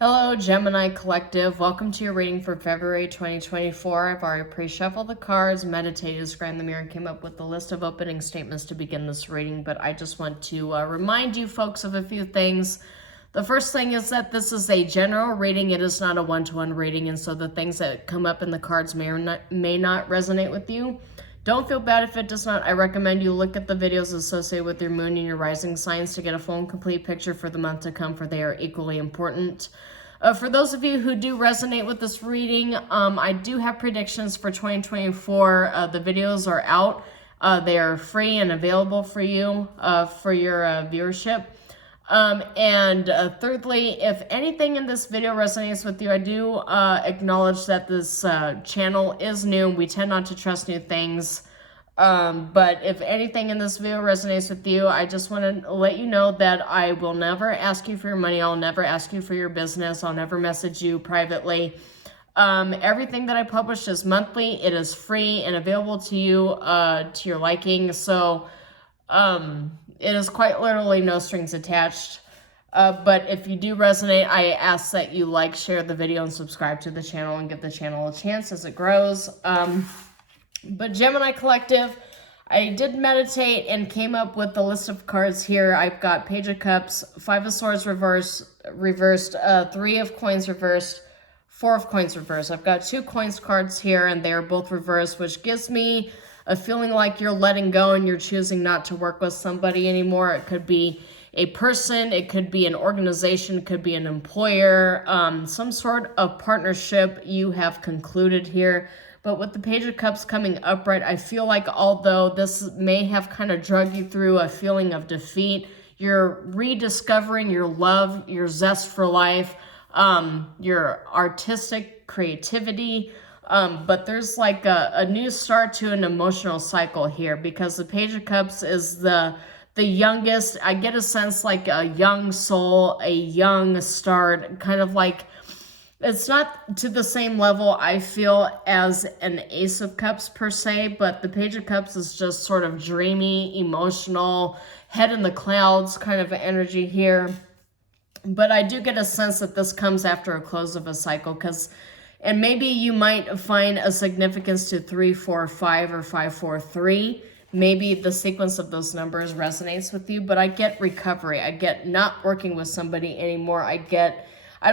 Hello, Gemini Collective. Welcome to your reading for February 2024. I've already pre-shuffled the cards, meditated, scanned the mirror, and came up with a list of opening statements to begin this reading, but I just want to remind you folks of a few things. The first thing is that this is a general reading. It is not a one-to-one reading, and so the things that come up in the cards may not resonate with you. Don't feel bad if it does not. I recommend you look at the videos associated with your moon and your rising signs to get a full and complete picture for the month to come, for they are equally important. For those of you who do resonate with this reading, I do have predictions for 2024. The videos are out. They are free and available for you, for your viewership. Thirdly, if anything in this video resonates with you, I do acknowledge that this channel is new. We tend not to trust new things. But if anything in this video resonates with you, I just want to let you know that I will never ask you for your money. I'll never ask you for your business. I'll never message you privately. Everything that I publish is monthly. It is free and available to you, to your liking. So, it is quite literally no strings attached. But if you do resonate, I ask that you like, share the video, and subscribe to the channel and give the channel a chance as it grows. But Gemini Collective, I did meditate and came up with the list of cards here. I've got Page of Cups, Five of Swords reversed, Three of Coins reversed, Four of Coins reversed. I've got two coins cards here, and they're both reversed, which gives me a feeling like you're letting go and you're choosing not to work with somebody anymore. It could be a person, it could be an organization, it could be an employer, some sort of partnership you have concluded here. But with the Page of Cups coming upright, I feel like although this may have kind of dragged you through a feeling of defeat, you're rediscovering your love, your zest for life, your artistic creativity. But there's like a new start to an emotional cycle here, because the Page of Cups is the youngest. I get a sense like a young soul, a young start, kind of like, it's not to the same level I feel as an Ace of Cups per se, but the Page of Cups is just sort of dreamy, emotional, head in the clouds kind of energy here. But I do get a sense that this comes after a close of a cycle, and maybe you might find a significance to 3, 4, 5, or 5, 4, 3. Maybe the sequence of those numbers resonates with you, but I get recovery. I get not working with somebody anymore. I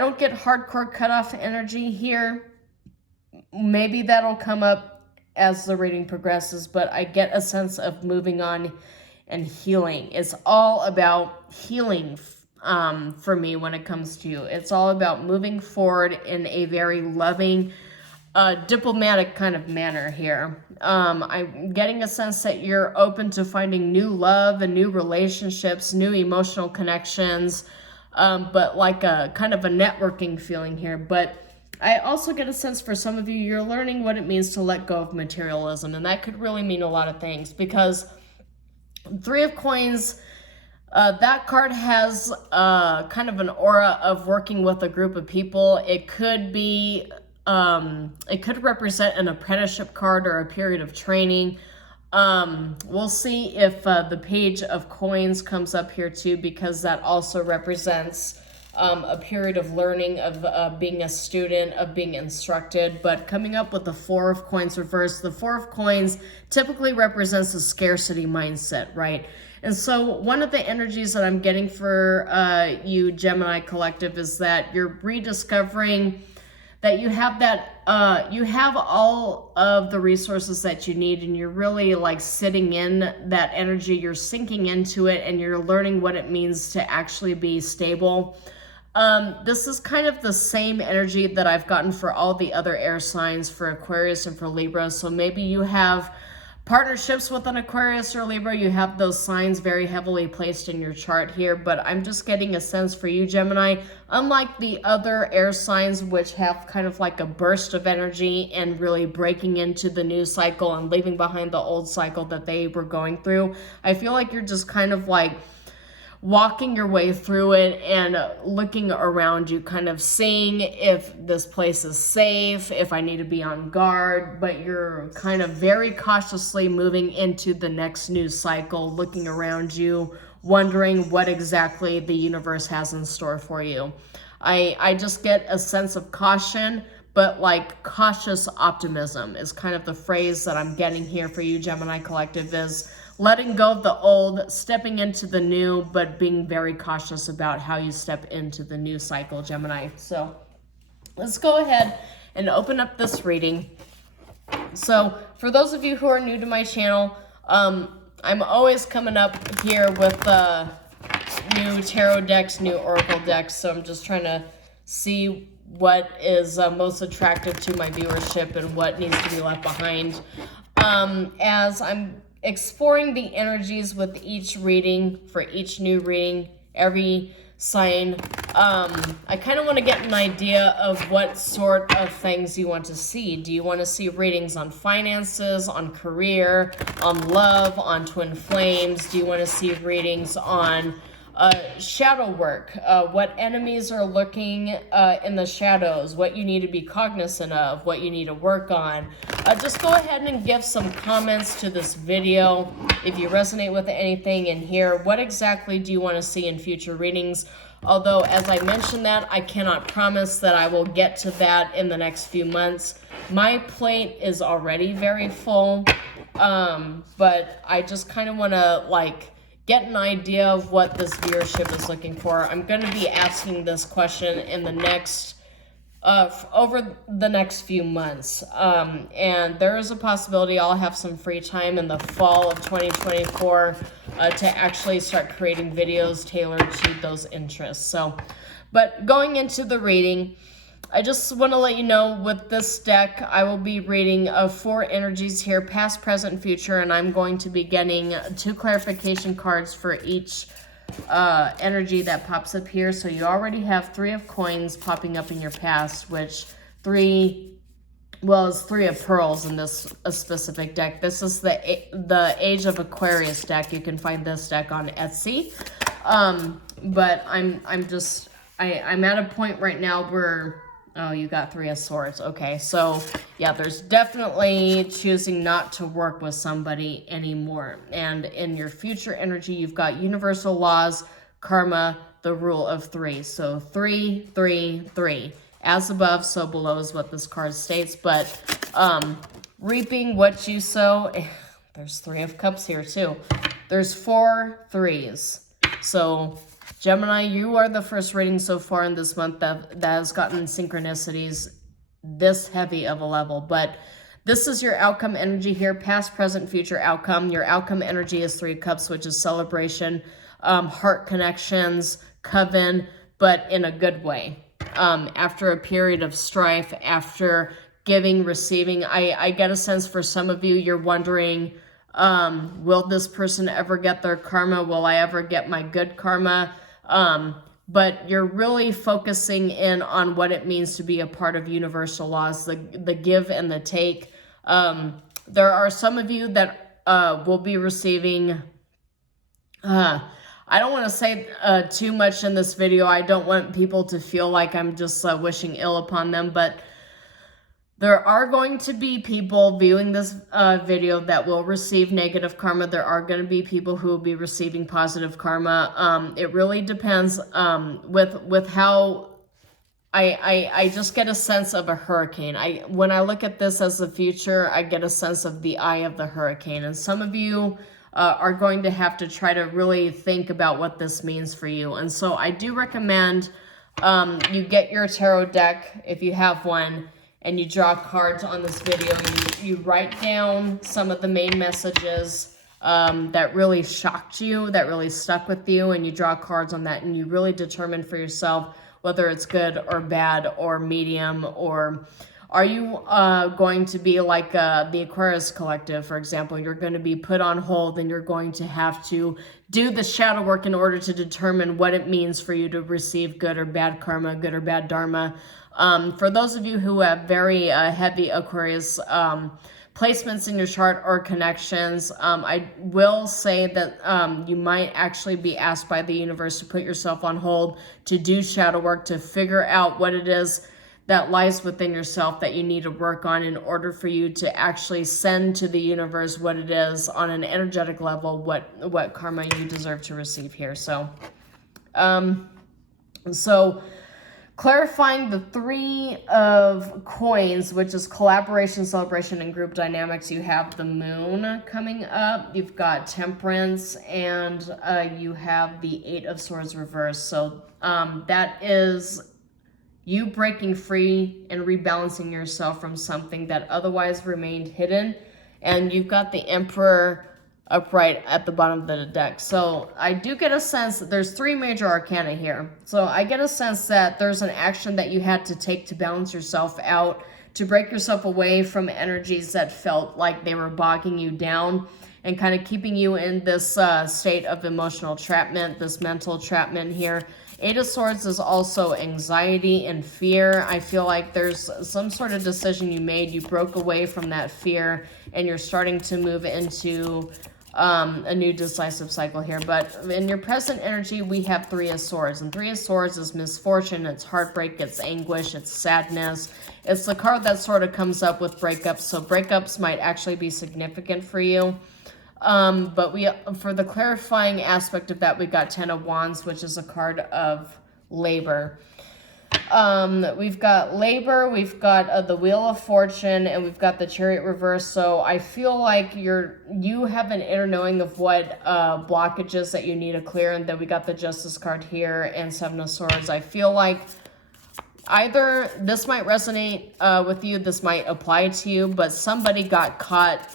don't get hardcore cutoff energy here. Maybe that'll come up as the reading progresses, but I get a sense of moving on and healing. It's all about healing for me when it comes to you. It's all about moving forward in a very loving, diplomatic kind of manner here. I'm getting a sense that you're open to finding new love and new relationships, new emotional connections, but like a kind of a networking feeling here. But I also get a sense for some of you, you're learning what it means to let go of materialism, and that could really mean a lot of things, because Three of Coins, that card has kind of an aura of working with a group of people. It could be, it could represent an apprenticeship card or a period of training. We'll see if the Page of Coins comes up here too, because that also represents a period of learning, of being a student, of being instructed. But coming up with the Four of Coins reversed, the Four of Coins typically represents a scarcity mindset, right? And so one of the energies that I'm getting for you, Gemini Collective, is that you're rediscovering that you have that, you have all of the resources that you need, and you're really like sitting in that energy, you're sinking into it, and you're learning what it means to actually be stable. This is kind of the same energy that I've gotten for all the other air signs, for Aquarius and for Libra. So maybe you have partnerships with an Aquarius or Libra, you have those signs very heavily placed in your chart here, but I'm just getting a sense for you, Gemini, unlike the other air signs, which have kind of like a burst of energy and really breaking into the new cycle and leaving behind the old cycle that they were going through, I feel like you're just kind of like walking your way through it and looking around you, kind of seeing if this place is safe, if I need to be on guard, but you're kind of very cautiously moving into the next new cycle, looking around you, wondering what exactly the universe has in store for you. I just get a sense of caution, but like cautious optimism is kind of the phrase that I'm getting here for you, Gemini Collective, is letting go of the old, stepping into the new, but being very cautious about how you step into the new cycle, Gemini. So let's go ahead and open up this reading. So for those of you who are new to my channel, I'm always coming up here with new tarot decks, new oracle decks. So I'm just trying to see what is most attractive to my viewership and what needs to be left behind. As I'm exploring the energies with each reading, for each new reading, every sign, I kind of want to get an idea of what sort of things you want to see. Do you want to see readings on finances, on career, on love, on twin flames? Do you want to see readings on shadow work, what enemies are lurking in the shadows, what you need to be cognizant of, what you need to work on? Just go ahead and give some comments to this video if you resonate with anything in here. What exactly do you want to see in future readings? Although, as I mentioned that, I cannot promise that I will get to that in the next few months. My plate is already very full, but I just kind of want to get an idea of what this viewership is looking for. I'm going to be asking this question in the next, over the next few months. And there is a possibility I'll have some free time in the fall of 2024 to actually start creating videos tailored to those interests. So, but going into the reading, I just want to let you know with this deck, I will be reading 4 energies here, past, present, future, and I'm going to be getting 2 clarification cards for each energy that pops up here. So you already have 3 of coins popping up in your past, which is 3 of pearls in this specific deck. This is the Age of Aquarius deck. You can find this deck on Etsy. But I'm at a point right now where, oh, you got 3 of Swords. Okay, so yeah, there's definitely choosing not to work with somebody anymore. And in your future energy, you've got universal laws, karma, the rule of 3. So 3, 3, 3. As above, so below is what this card states. But reaping what you sow. There's 3 of Cups here too. There's 4 threes. So Gemini, you are the first reading so far in this month that has gotten synchronicities this heavy of a level. But this is your outcome energy here, past, present, future outcome. Your outcome energy is 3 cups, which is celebration, heart connections, coven, but in a good way. After a period of strife, after giving, receiving, I get a sense for some of you, you're wondering, will this person ever get their karma? Will I ever get my good karma? But you're really focusing in on what it means to be a part of universal laws, the give and the take. There are some of you that will be receiving, I don't want to say too much in this video. I don't want people to feel like I'm just wishing ill upon them, but there are going to be people viewing this video that will receive negative karma. There are going to be people who will be receiving positive karma. It really depends with how I just get a sense of a hurricane. When I look at this as the future, I get a sense of the eye of the hurricane. And some of you are going to have to try to really think about what this means for you. And so I do recommend you get your tarot deck if you have one, and you draw cards on this video. You write down some of the main messages that really shocked you, that really stuck with you, and you draw cards on that, and you really determine for yourself whether it's good or bad or medium, or are you going to be like the Aquarius Collective, for example. You're going to be put on hold, and you're going to have to do the shadow work in order to determine what it means for you to receive good or bad karma, good or bad dharma. For those of you who have very heavy Aquarius placements in your chart or connections, I will say that you might actually be asked by the universe to put yourself on hold, to do shadow work, to figure out what it is that lies within yourself that you need to work on in order for you to actually send to the universe what it is on an energetic level, what karma you deserve to receive here. So, clarifying the 3 of coins, which is collaboration, celebration, and group dynamics. You have the moon coming up. You've got temperance, and you have the 8 of swords reversed. So that is you breaking free and rebalancing yourself from something that otherwise remained hidden. And you've got the Emperor upright at the bottom of the deck. So I do get a sense that there's 3 major arcana here. So I get a sense that there's an action that you had to take to balance yourself out, to break yourself away from energies that felt like they were bogging you down and kind of keeping you in this state of emotional entrapment, this mental entrapment here. 8 of Swords is also anxiety and fear. I feel like there's some sort of decision you made. You broke away from that fear and you're starting to move into a new decisive cycle here. But in your present energy, we have 3 of Swords. And 3 of Swords is misfortune, it's heartbreak, it's anguish, it's sadness. It's the card that sort of comes up with breakups. So breakups might actually be significant for you. But for the clarifying aspect of that, we got 10 of Wands, which is a card of labor. We've got labor, we've got the Wheel of Fortune, and we've got the Chariot reverse. So I feel like you have an inner knowing of what blockages that you need to clear, and then we got the Justice card here and 7 of Swords. I feel like either this might resonate with you, this might apply to you, but somebody got caught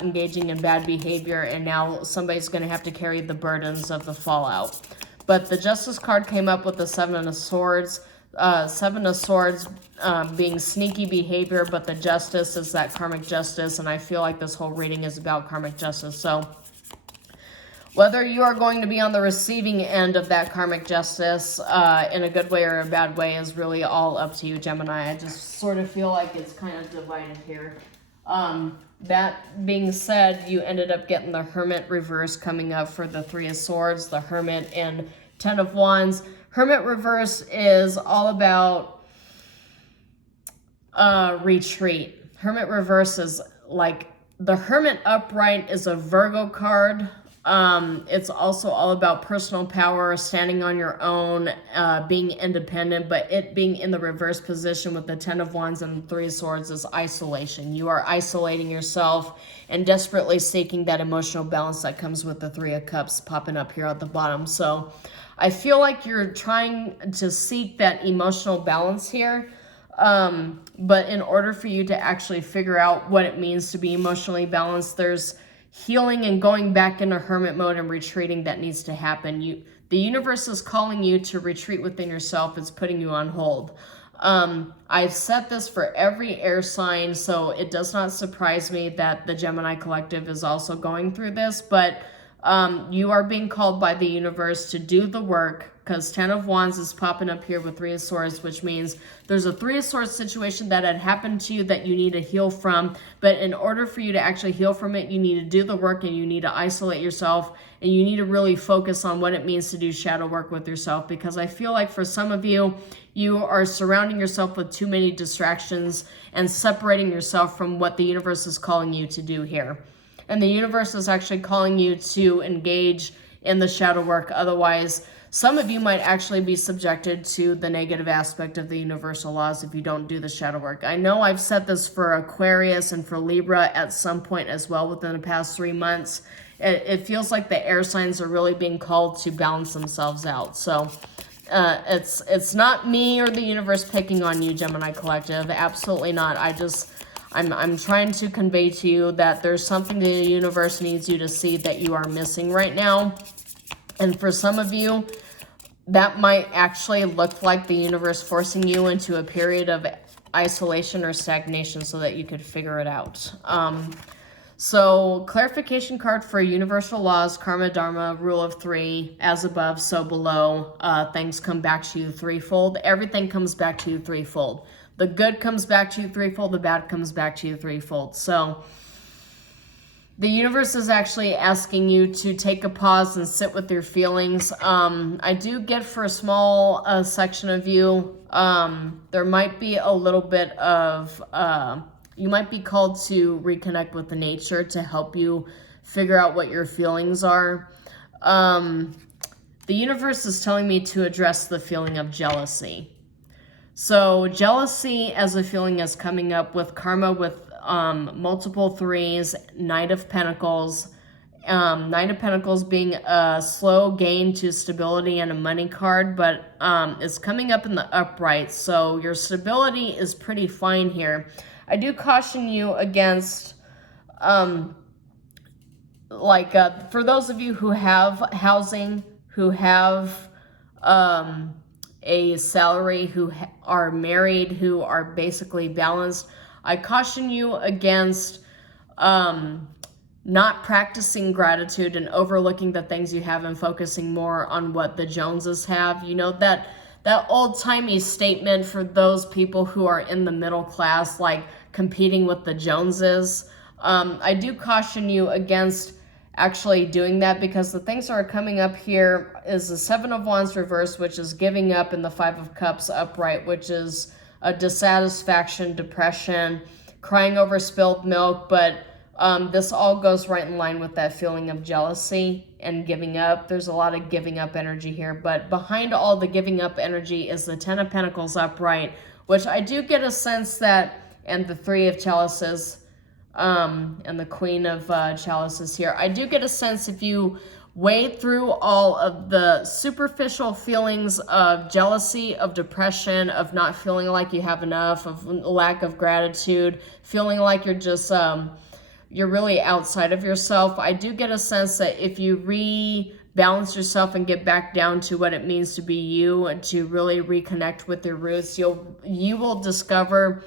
engaging in bad behavior, and now somebody's going to have to carry the burdens of the fallout. But the Justice card came up with the 7 of Swords. 7 of Swords being sneaky behavior, but the Justice is that karmic justice, and I feel like this whole reading is about karmic justice. So whether you are going to be on the receiving end of that karmic justice in a good way or a bad way is really all up to you, Gemini. I just sort of feel like it's kind of divided here. That being said, you ended up getting the Hermit reverse coming up for the 3 of Swords, the Hermit, and 10 of Wands. Hermit reverse is all about retreat. Hermit reverse is like the Hermit upright is a Virgo card. It's also all about personal power, standing on your own, being independent, but it being in the reverse position with the 10 of Wands and the 3 of Swords is isolation. You are isolating yourself and desperately seeking that emotional balance that comes with the 3 of Cups popping up here at the bottom. So I feel like you're trying to seek that emotional balance here. But in order for you to actually figure out what it means to be emotionally balanced, there's healing and going back into hermit mode and retreating that needs to happen. The universe is calling you to retreat within yourself. It's putting you on hold. I've set this for every air sign, so it does not surprise me that the Gemini collective is also going through this, but you are being called by the universe to do the work, because 10 of Wands is popping up here with 3 of Swords, which means there's a 3 of Swords situation that had happened to you that you need to heal from. But in order for you to actually heal from it, you need to do the work and you need to isolate yourself, and you need to really focus on what it means to do shadow work with yourself. Because I feel like for some of you, you are surrounding yourself with too many distractions and separating yourself from what the universe is calling you to do here. And the universe is actually calling you to engage in the shadow work. Otherwise, some of you might actually be subjected to the negative aspect of the universal laws if you don't do the shadow work. I know I've said this for Aquarius and for Libra at some point as well within the past 3 months. It feels like the air signs are really being called to balance themselves out. So it's not me or the universe picking on you, Gemini Collective. Absolutely not. I'm trying to convey to you that there's something the universe needs you to see that you are missing right now. And for some of you, that might actually look like the universe forcing you into a period of isolation or stagnation so that you could figure it out. So clarification card for universal laws, karma, dharma, rule of 3, as above, so below. Things come back to you threefold. Everything comes back to you threefold. The good comes back to you threefold. The bad comes back to you threefold. So The universe is actually asking you to take a pause and sit with your feelings. I do get for a small section of you, there might be a little bit of, you might be called to reconnect with the nature to help you figure out what your feelings are. The universe is telling me to address the feeling of jealousy. So jealousy as a feeling is coming up with karma with multiple threes, Knight of Pentacles. Knight of Pentacles being a slow gain to stability and a money card, but it's coming up in the upright. So your stability is pretty fine here. I do caution you against, for those of you who have housing, who have a salary, who are married, who are basically balanced, I caution you against not practicing gratitude and overlooking the things you have and focusing more on what the Joneses have. You know, that old-timey statement for those people who are in the middle class, like competing with the Joneses. I do caution you against actually doing that, because the things that are coming up here is the Seven of Wands reversed, which is giving up, and the Five of Cups upright, which is a dissatisfaction, depression, crying over spilled milk. But this all goes right in line with that feeling of jealousy and giving up. There's a lot of giving up energy here, but behind all the giving up energy is the Ten of Pentacles upright, which I do get a sense that, and the Three of Chalices, and the Queen of Chalices here. I do get a sense, if you wade through all of the superficial feelings of jealousy, of depression, of not feeling like you have enough, of lack of gratitude, feeling like you're just, you're really outside of yourself. I do get a sense that if you rebalance yourself and get back down to what it means to be you and to really reconnect with your roots, you will discover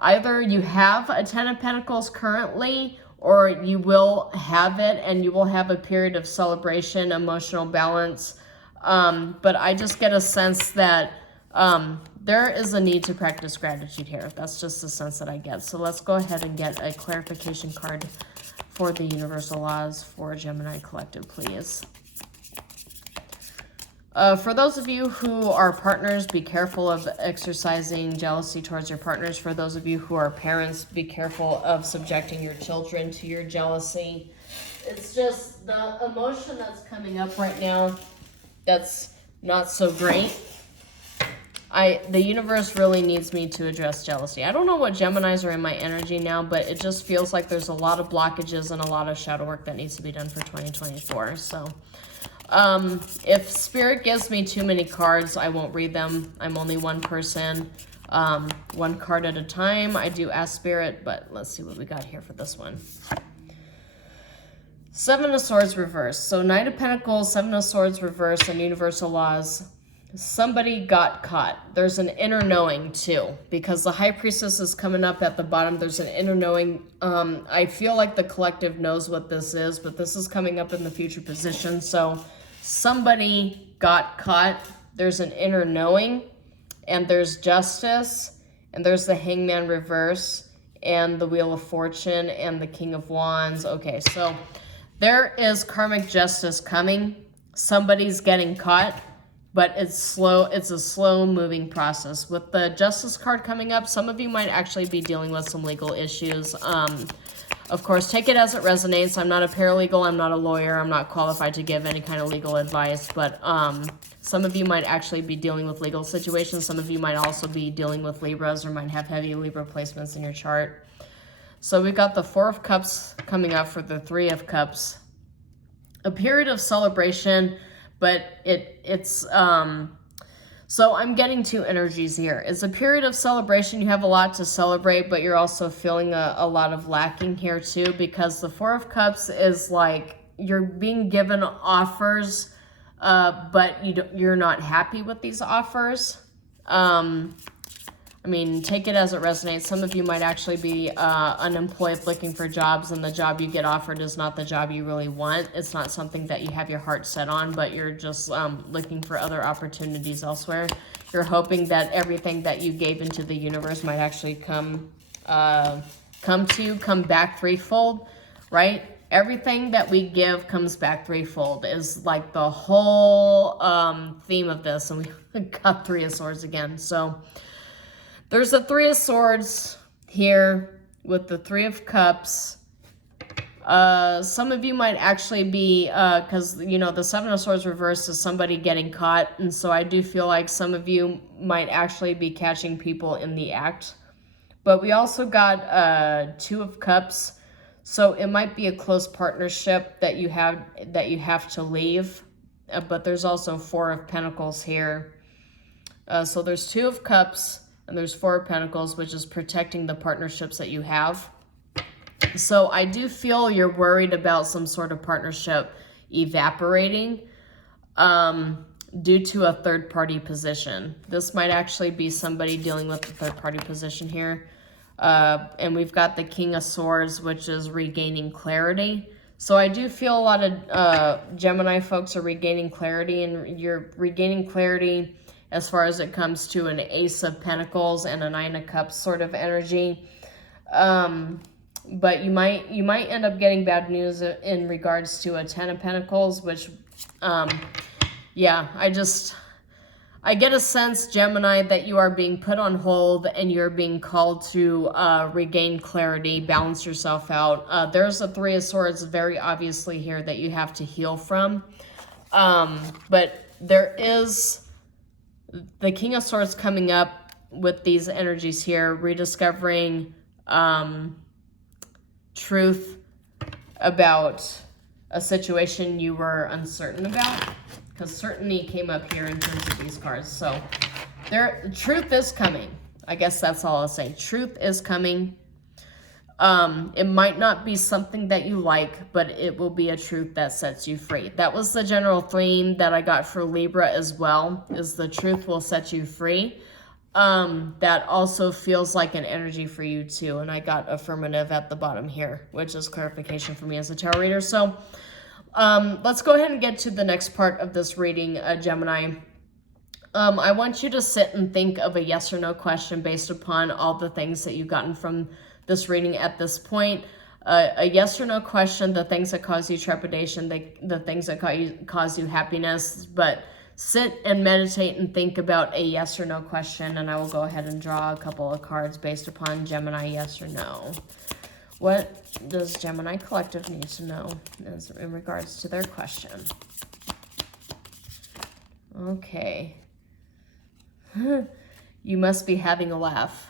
either you have a Ten of Pentacles currently, or you will have it, and you will have a period of celebration, emotional balance. But I just get a sense that there is a need to practice gratitude here. That's just the sense that I get. So let's go ahead and get a clarification card for the universal laws for Gemini Collective, please. For those of you who are partners, be careful of exercising jealousy towards your partners. For those of you who are parents, be careful of subjecting your children to your jealousy. It's just the emotion that's coming up right now that's not so great. The universe really needs me to address jealousy. I don't know what Geminis are in my energy now, but it just feels like there's a lot of blockages and a lot of shadow work that needs to be done for 2024. So if Spirit gives me too many cards, I won't read them. I'm only one person, one card at a time. I do ask Spirit, but let's see what we got here for this one. Seven of Swords reversed. So Knight of Pentacles, Seven of Swords reversed, and universal laws. Somebody got caught. There's an inner knowing too, because the High Priestess is coming up at the bottom. There's an inner knowing. I feel like the collective knows what this is, but this is coming up in the future position. So somebody got caught. There's an inner knowing, and there's justice, and there's the Hangman reverse, and the Wheel of Fortune, and the King of Wands. Okay, so there is karmic justice coming. Somebody's getting caught, but it's slow. It's a slow moving process. With the Justice card coming up, some of you might actually be dealing with some legal issues. Of course, take it as it resonates. I'm not a paralegal. I'm not a lawyer. I'm not qualified to give any kind of legal advice, but some of you might actually be dealing with legal situations. Some of you might also be dealing with Libras, or might have heavy Libra placements in your chart. So we've got the Four of Cups coming up for the Three of Cups. A period of celebration, but it's so I'm getting two energies here. It's a period of celebration. You have a lot to celebrate, but you're also feeling a lot of lacking here too, because the Four of Cups is like you're being given offers, but you're not happy with these offers. I mean, take it as it resonates. Some of you might actually be unemployed, looking for jobs, and the job you get offered is not the job you really want. It's not something that you have your heart set on, but you're just looking for other opportunities elsewhere. You're hoping that everything that you gave into the universe might actually come back threefold, right? everything that we give comes back threefold is like the whole theme of this. And we got Three of Swords again. So there's the Three of Swords here with the Three of Cups. Some of you might actually be, because, you know, the Seven of Swords reversed is somebody getting caught. And so I do feel like some of you might actually be catching people in the act. But we also got Two of Cups. So it might be a close partnership that you have to leave. But there's also Four of Pentacles here. So there's Two of Cups and there's Four of Pentacles, which is protecting the partnerships that you have. So I do feel you're worried about some sort of partnership evaporating due to a third-party position. This might actually be somebody dealing with the third-party position here. And we've got the King of Swords, which is regaining clarity. So I do feel a lot of Gemini folks are regaining clarity, and you're regaining clarity as far as it comes to an Ace of Pentacles and a Nine of Cups sort of energy. But you might end up getting bad news in regards to a Ten of Pentacles, which, yeah, I get a sense, Gemini, that you are being put on hold and you're being called to regain clarity, balance yourself out. There's a Three of Swords very obviously here that you have to heal from. But there is the King of Swords coming up with these energies here, rediscovering truth about a situation you were uncertain about, because certainty came up here in terms of these cards. So truth is coming. I guess that's all I'll say. Truth is coming. It might not be something that you like, but it will be a truth that sets you free. That was the general theme that I got for Libra as well, is the truth will set you free. That also feels like an energy for you too. And I got affirmative at the bottom here, which is clarification for me as a tarot reader. So let's go ahead and get to the next part of this reading, Gemini. I want you to sit and think of a yes or no question based upon all the things that you've gotten from this reading at this point. A yes or no question, the things that cause you trepidation, the things that cause you happiness, but sit and meditate and think about a yes or no question, and I will go ahead and draw a couple of cards based upon Gemini yes or no. What does Gemini Collective need to know in regards to their question? Okay. You must be having a laugh.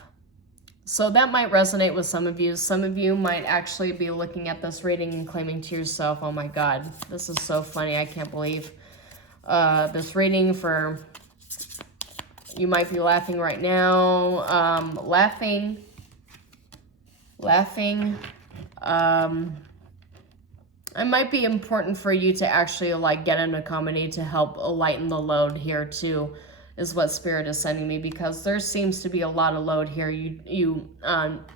So that might resonate with some of you. Some of you might actually be looking at this reading and claiming to yourself, oh my God, this is so funny. I can't believe this reading for, you might be laughing right now. Laughing. It might be important for you to actually like get into comedy to help lighten the load here too, is what Spirit is sending me, because there seems to be a lot of load here.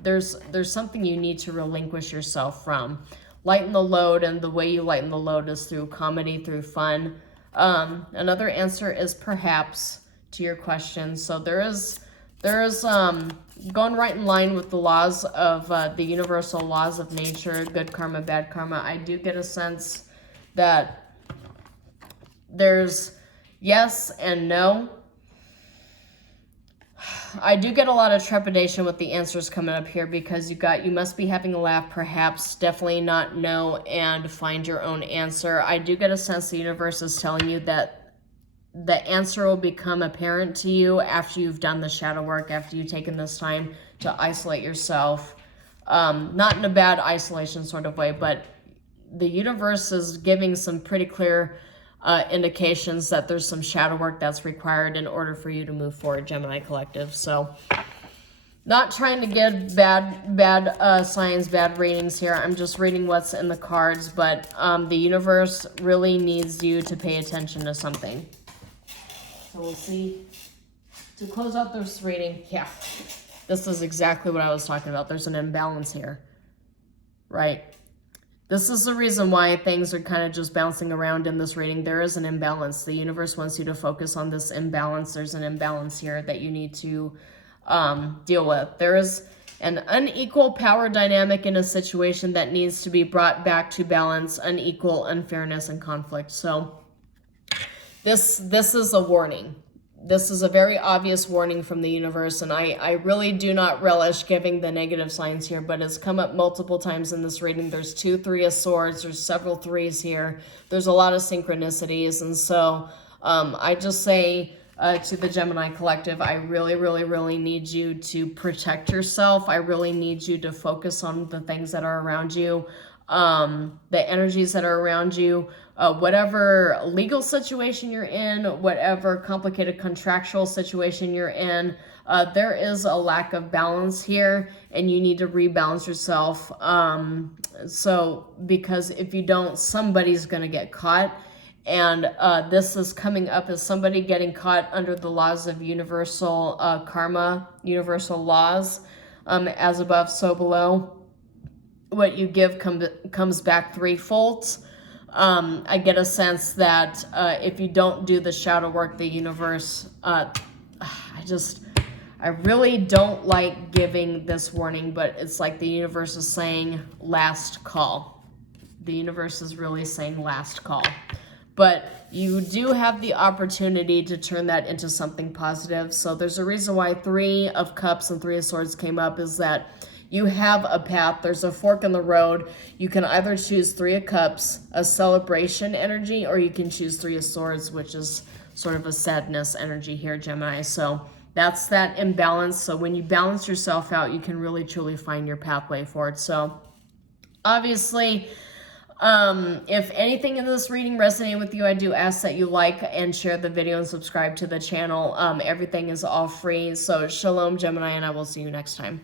There's something you need to relinquish yourself from. Lighten the load, and the way you lighten the load is through comedy, through fun. Another answer is perhaps to your question. So there is going right in line with the laws of the universal laws of nature, good karma, bad karma. I do get a sense that there's yes and no. I do get a lot of trepidation with the answers coming up here, because you must be having a laugh, perhaps, definitely not no, and find your own answer. I do get a sense the universe is telling you that the answer will become apparent to you after you've done the shadow work, after you've taken this time to isolate yourself. Not in a bad isolation sort of way, but the universe is giving some pretty clear indications that there's some shadow work that's required in order for you to move forward, Gemini Collective. So not trying to give bad signs, bad readings here. I'm just reading what's in the cards, but the universe really needs you to pay attention to something. So we'll see. To close out this reading, yeah, this is exactly what I was talking about. There's an imbalance here, right? This is the reason why things are kind of just bouncing around in this reading. There is an imbalance. The universe wants you to focus on this imbalance. There's an imbalance here that you need to deal with. There is An unequal power dynamic in a situation that needs to be brought back to balance, unequal unfairness and conflict. So this is a warning. This is a very obvious warning from the universe, and I really do not relish giving the negative signs here, but it's come up multiple times in this reading. There's 2 3 of swords, there's several threes here. There's a lot of synchronicities, and so I just say to the Gemini collective, I really, really, really need you to protect yourself. I really need you to focus on the things that are around you, the energies that are around you. Whatever legal situation you're in, whatever complicated contractual situation you're in, there is a lack of balance here, and you need to rebalance yourself. So, because if you don't, somebody's going to get caught. And this is coming up as somebody getting caught under the laws of universal karma, universal laws, as above, so below. What you give comes back threefold. I get a sense that if you don't do the shadow work, the universe, I really don't like giving this warning, but it's like the universe is saying last call. The universe is really saying last call. But you do have the opportunity to turn that into something positive. So there's a reason why 3 of Cups and 3 of Swords came up, is that you have a path. There's a fork in the road. You can either choose 3 of Cups, a celebration energy, or you can choose 3 of Swords, which is sort of a sadness energy here, Gemini. So that's that imbalance. So when you balance yourself out, you can really truly find your pathway forward. So obviously, if anything in this reading resonated with you, I do ask that you like and share the video and subscribe to the channel. Everything is all free. So shalom, Gemini, and I will see you next time.